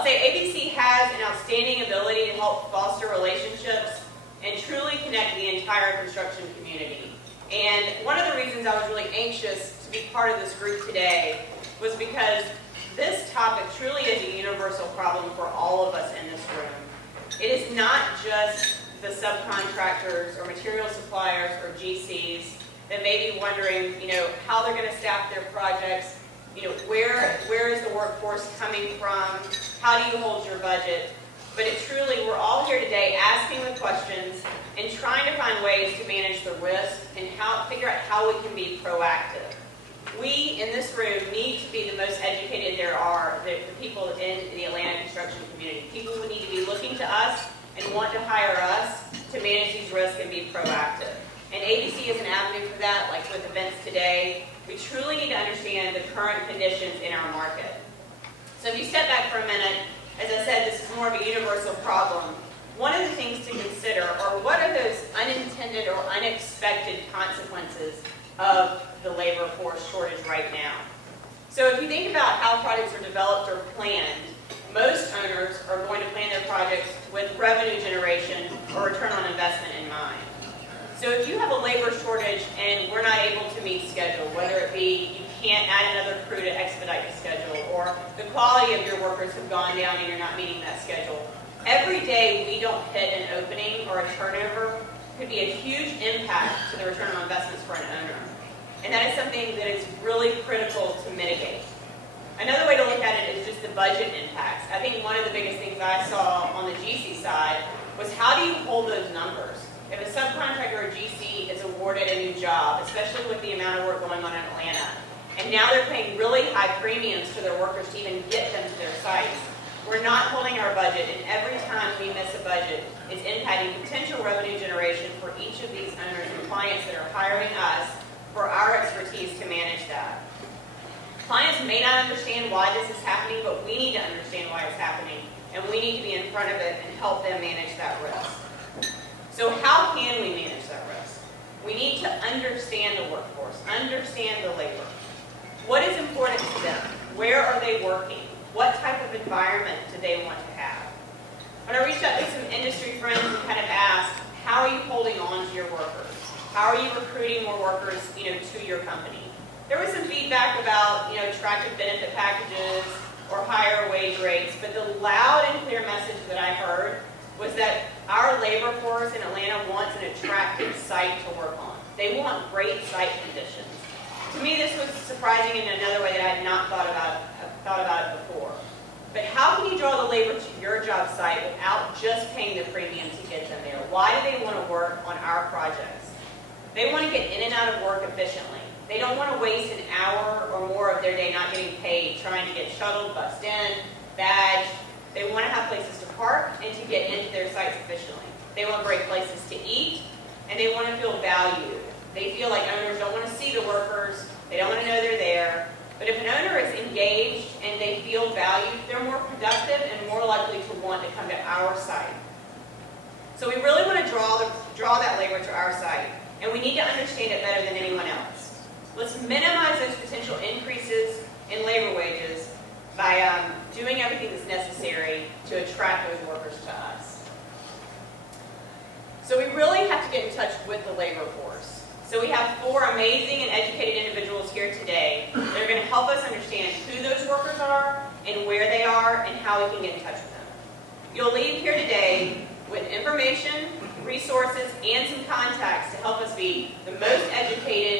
I'll say ABC has an outstanding ability to help foster relationships and truly connect the entire construction community. And one of the reasons I was really anxious to be part of this group today was because this topic truly is a universal problem for all of us in this room. It is not just the subcontractors or material suppliers or GCs that may be wondering, how they're going to staff their projects, where is the workforce coming from, how do you hold your budget? But we're all here today asking the questions and trying to find ways to manage the risk and figure out how we can be proactive. We in this room need to be the most educated there are, the people in the Atlanta construction community. People who need to be looking to us and want to hire us to manage these risks and be proactive. And ABC is an avenue for that, like with events today. We truly need to understand the current conditions in our market. So if you step back for a minute, as I said, this is more of a universal problem. One of the things to consider are what are those unintended or unexpected consequences of the labor force shortage right now. So if you think about how projects are developed or planned, most owners are going to plan their projects with revenue generation or return on investment in mind. So if you have a labor shortage and we're not able to meet schedule, whether it be you can't add another crew to expedite the schedule, or the quality of your workers have gone down and you're not meeting that schedule, every day we don't hit an opening or a turnover could be a huge impact to the return on investments for an owner. And that is something that is really critical to mitigate. Another way to look at it is just the budget impacts. I think one of the biggest things I saw on the GC side was how do you hold those numbers? If a subcontractor or GC is awarded a new job, especially with the amount of work going on in Atlanta, and now they're paying really high premiums to their workers to even get them to their sites, we're not holding our budget, and every time we miss a budget, it's impacting potential revenue generation for each of these owners and clients that are hiring us for our expertise to manage that. Clients may not understand why this is happening, but we need to understand why it's happening, and we need to be in front of it and help them manage that risk. So how can we manage that risk? We need to understand the workforce, understand the labor. What is important to them? Where are they working? What type of environment do they want to have? When I reached out to some industry friends and kind of asked, how are you holding on to your workers? How are you recruiting more workers, to your company? There was some feedback about, attractive benefit packages or higher wage rates, but the loud and clear message that I heard was that our labor force in Atlanta wants an attractive site to work on. They want great site conditions. To me, this was surprising in another way that I had not thought about it before. But how can you draw the labor to your job site without just paying the premium to get them there? Why do they want to work on our projects? They want to get in and out of work efficiently. They don't want to waste an hour or more of their day not getting paid, trying to get shuttled, bussed in, badged. They want to have places to park and to get into their sites efficiently. They want great places to eat, and they want to feel valued. They feel like owners don't want to see the workers. They don't want to know they're there. But if an owner is engaged and they feel valued, they're more productive and more likely to want to come to our site. So we really want to draw that labor to our site, and we need to understand it better than anyone else. Let's minimize those potential increases in labor wages by doing everything that's necessary to attract those workers to us. So we really have to get in touch with the labor force. So we have 4 amazing and educated individuals here today that are going to help us understand who those workers are and where they are and how we can get in touch with them. You'll leave here today with information, resources, and some contacts to help us be the most educated